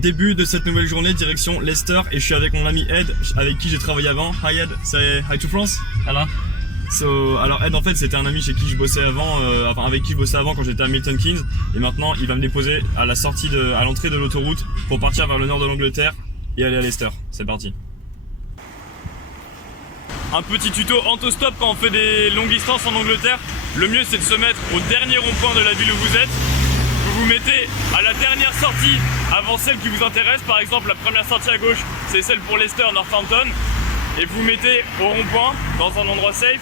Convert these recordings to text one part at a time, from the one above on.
Début de cette nouvelle journée, direction Leicester, et je suis avec mon ami Ed, avec qui j'ai travaillé avant. Hi Ed, say hi to France. Hello. Alors Ed, en fait, c'était un ami chez qui je bossais avant, avec qui je bossais avant quand j'étais à Milton Keynes, et maintenant il va me déposer à la sortie à l'entrée de l'autoroute pour partir vers le nord de l'Angleterre et aller à Leicester. C'est parti. Un petit tuto auto-stop quand on fait des longues distances en Angleterre. Le mieux c'est de se mettre au dernier rond-point de la ville où vous êtes. Vous vous mettez à la dernière sortie avant celle qui vous intéresse. Par exemple, la première sortie à gauche, c'est celle pour Leicester, Northampton. Et vous mettez au rond-point, dans un endroit safe.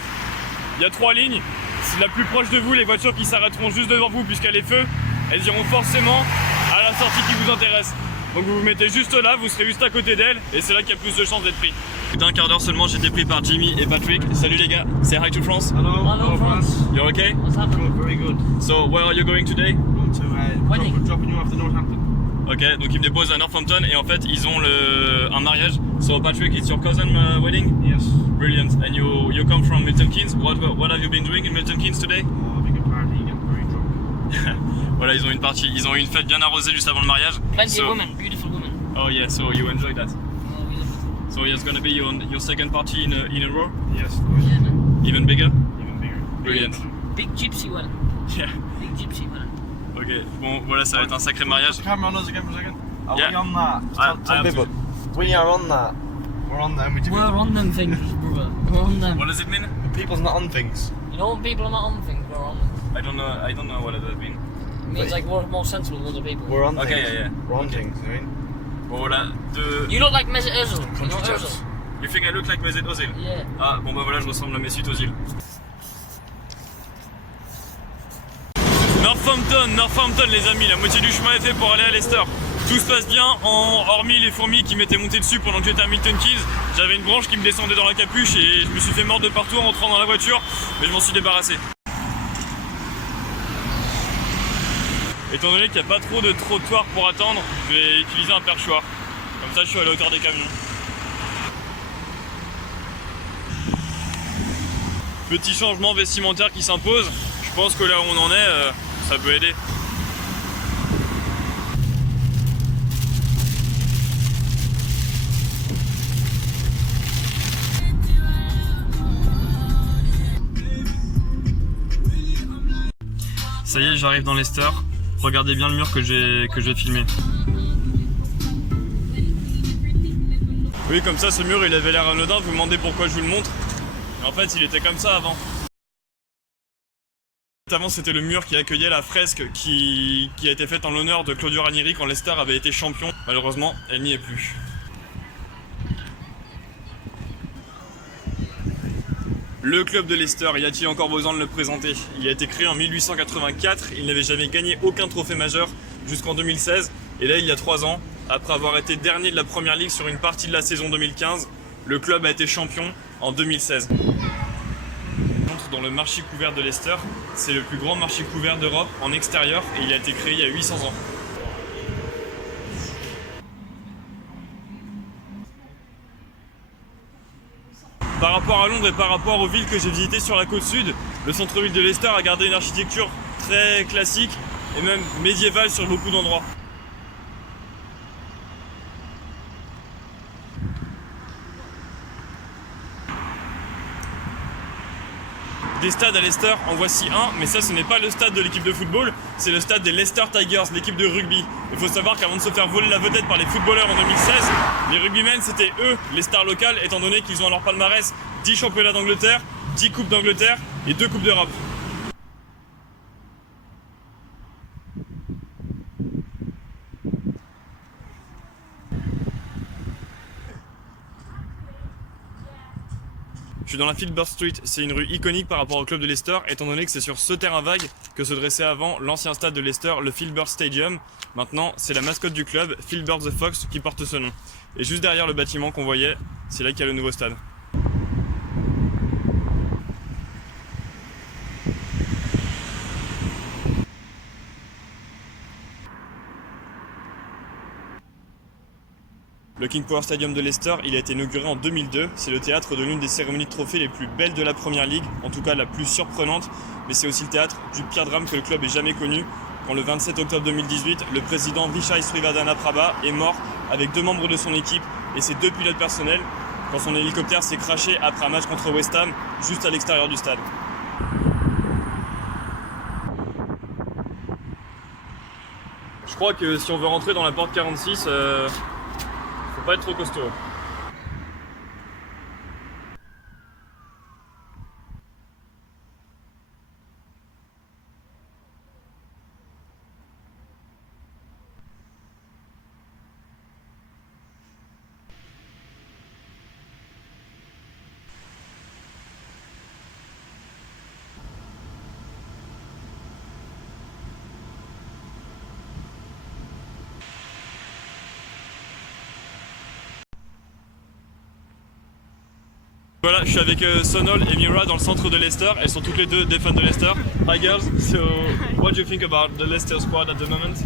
Il y a 3 lignes. C'est la plus proche de vous, les voitures qui s'arrêteront juste devant vous puisqu'il y a les feux, elles iront forcément à la sortie qui vous intéresse. Donc vous vous mettez juste là, vous serez juste à côté d'elle, et c'est là qu'il y a plus de chances d'être pris. D'un quart d'heure seulement, j'étais pris par Jimmy et Patrick. Salut les gars, say hi to France. Hello, France. You're okay? What's happening? Very good. So where are you going today? Going to Wedding. dropping you off to Northampton. Ok, donc ils me déposent à Northampton et en fait ils ont un mariage. So Patrick, it's your cousin wedding? Yes. Brilliant. And you come from Milton Keynes. What have you been doing in Milton Keynes today? Having a party, getting very drunk. Voilà, ils ont eu une fête bien arrosée juste avant le mariage. Plenty of women, beautiful women. Oh yeah, so you enjoy that. Oh, we love it. So it's gonna be your second party in a row? Yes. Yeah, man. Even bigger? Even bigger. Brilliant. Big gypsy wedding. Yeah. Big gypsy wedding. Ok, bon voilà, ça va être un sacré mariage. Put the camera on us again for a second. Are Yeah. we on that? I have to. We are on that. We're on them. We're on them things, brother. We're on them. What does it mean? People's not on things. You know when people are not on things, we're on them. I don't know what does that mean. It means like we're more sensible than other people. We're on Okay, things. yeah. We're on things, you mean? Bon voilà, You look like Mesut Ozil. You know Country Ozil? chaps. You think I look like Mesut Ozil? Yeah. Ah bon bah voilà, je ressemble à Mesut Ozil. Northampton les amis, la moitié du chemin est fait pour aller à Leicester. Tout se passe bien, hormis les fourmis qui m'étaient montées dessus pendant que j'étais à Milton Keynes. J'avais une branche qui me descendait dans la capuche et je me suis fait mordre de partout en rentrant dans la voiture, mais je m'en suis débarrassé. Étant donné qu'il n'y a pas trop de trottoir pour attendre, je vais utiliser un perchoir. Comme ça je suis à la hauteur des camions. Petit changement vestimentaire qui s'impose. Je pense que là où on en est, ça peut aider. Ça y est, j'arrive dans Leicester. Regardez bien le mur que j'ai filmé. Oui, comme ça, ce mur, il avait l'air anodin. Vous me demandez pourquoi je vous le montre. En fait, il était comme ça avant. Avant, c'était le mur qui accueillait la fresque qui a été faite en l'honneur de Claudio Ranieri quand Leicester avait été champion. Malheureusement, elle n'y est plus. Le club de Leicester, y a-t-il encore besoin de le présenter? Il a été créé en 1884, il n'avait jamais gagné aucun trophée majeur jusqu'en 2016. Et là, il y a 3 ans, après avoir été dernier de la Première Ligue sur une partie de la saison 2015, le club a été champion en 2016. Dans le marché couvert de Leicester, c'est le plus grand marché couvert d'Europe en extérieur et il a été créé il y a 800 ans. Par rapport à Londres et par rapport aux villes que j'ai visitées sur la côte sud, le centre-ville de Leicester a gardé une architecture très classique et même médiévale sur beaucoup d'endroits. Des stades à Leicester, en voici un, mais ça ce n'est pas le stade de l'équipe de football, c'est le stade des Leicester Tigers, l'équipe de rugby. Il faut savoir qu'avant de se faire voler la vedette par les footballeurs en 2016, les rugbymen c'était eux, les stars locales, étant donné qu'ils ont à leur palmarès 10 championnats d'Angleterre, 10 coupes d'Angleterre et 2 coupes d'Europe. Je suis dans la Filbert Street, c'est une rue iconique par rapport au club de Leicester, étant donné que c'est sur ce terrain vague que se dressait avant l'ancien stade de Leicester, le Filbert Stadium. Maintenant, c'est la mascotte du club, Filbert the Fox, qui porte ce nom. Et juste derrière le bâtiment qu'on voyait, c'est là qu'il y a le nouveau stade. Le King Power Stadium de Leicester, il a été inauguré en 2002. C'est le théâtre de l'une des cérémonies de trophées les plus belles de la Première Ligue, en tout cas la plus surprenante, mais c'est aussi le théâtre du pire drame que le club ait jamais connu, quand le 27 octobre 2018, le président Vijay Srivadhanaprabha est mort avec 2 membres de son équipe et ses 2 pilotes personnels quand son hélicoptère s'est crashé après un match contre West Ham, juste à l'extérieur du stade. Je crois que si on veut rentrer dans la porte 46, faut pas être trop costaud. Voilà, je suis avec Sonol et Mira dans le centre de Leicester. Elles sont toutes les deux des fans de Leicester. Hi girls, so what do you think about the Leicester squad at the moment?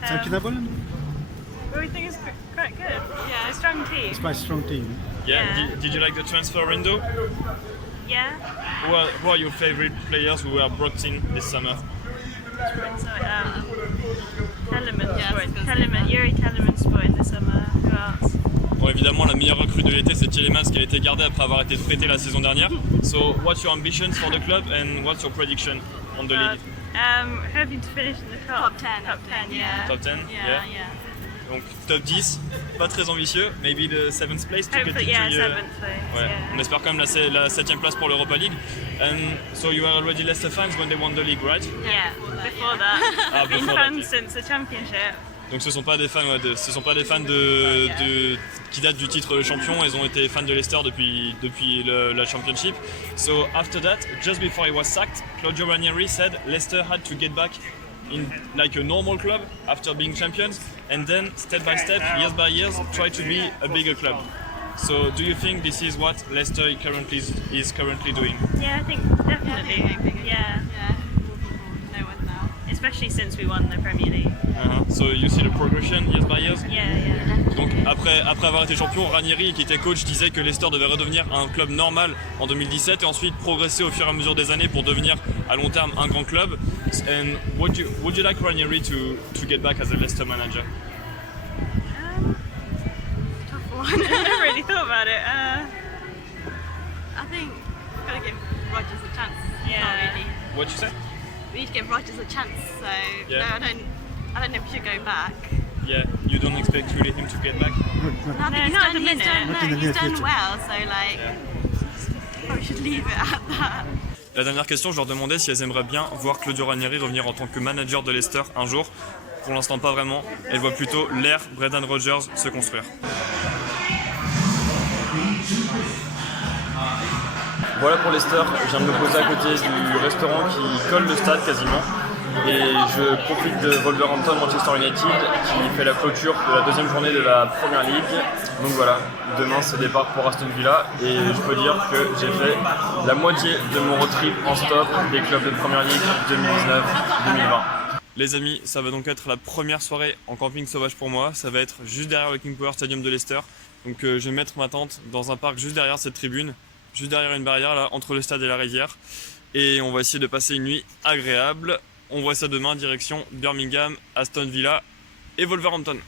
Well, we think it's quite good. Yeah, a strong team. It's quite a strong team. Yeah, Yeah. did you like the transfer window? Yeah. Who are your favorite players who were brought in this summer? So, Telemann, Yuri Telemann spot in the summer. Who else? Bon, évidemment, la meilleure recrue de l'été, c'est Tielemans qui a été gardé après avoir été prêté la saison dernière. So, what's your ambitions for the club and what's your prediction on the league? Hoping to finish in the top 10. Top 10, yeah. Top 10? Yeah. Donc top 10, pas très ambitieux, maybe the 7th place to get Hopefully, yeah, into 7th place. ouais. Yeah. On espère quand même la 7ème place pour l'Europa League. And so you were already Leicester fans when they won the league, right? Yeah, before that. Ah, I've been before that, fans yeah. since the championship. Donc ce sont pas des fans, qui datent du titre de champion. Ils ont été fans de Leicester depuis la Championship. So after that, just before he was sacked, Claudio Ranieri said Leicester had to get back in like a normal club after being champions, and then step by step, years by years, try to be a bigger club. So do you think this is what Leicester is currently doing? Yeah, I think definitely. Yeah. No one now. Especially since we won the Premier League. So you see the progression years by years? Yeah. Donc après avoir été champion, Ranieri qui était coach disait que Leicester devait redevenir un club normal en 2017 et ensuite progresser au fur et à mesure des années pour devenir à long terme un grand club. And would you like Ranieri to get back as a Leicester manager? Tough one. I never really thought about it. I think we've got to give Rodgers a chance. Yeah. Not really. What you say? We need to give Rodgers a chance. So Yeah. no, I don't know if we should go back. Yeah, you don't expect really him to get back? No, I think not at the minute. Not in the he's near done future. well. So like, probably should leave it at that. La dernière question, je leur demandais si elles aimeraient bien voir Claudio Ranieri revenir en tant que manager de Leicester un jour. Pour l'instant, pas vraiment. Elles voient plutôt l'ère Brendan Rodgers se construire. Voilà pour Leicester, je viens de me poser à côté du restaurant qui colle le stade quasiment. Et je profite de Wolverhampton Manchester United qui fait la clôture de la 2e journée de la Premier League. Donc voilà, demain c'est départ pour Aston Villa et je peux dire que j'ai fait la moitié de mon road trip en stop des clubs de Premier League 2019-2020. Les amis, ça va donc être la première soirée en camping sauvage pour moi. Ça va être juste derrière le King Power Stadium de Leicester. Donc je vais mettre ma tente dans un parc juste derrière cette tribune, juste derrière une barrière là, entre le stade et la rivière. Et on va essayer de passer une nuit agréable. On voit ça demain, direction Birmingham, Aston Villa et Wolverhampton.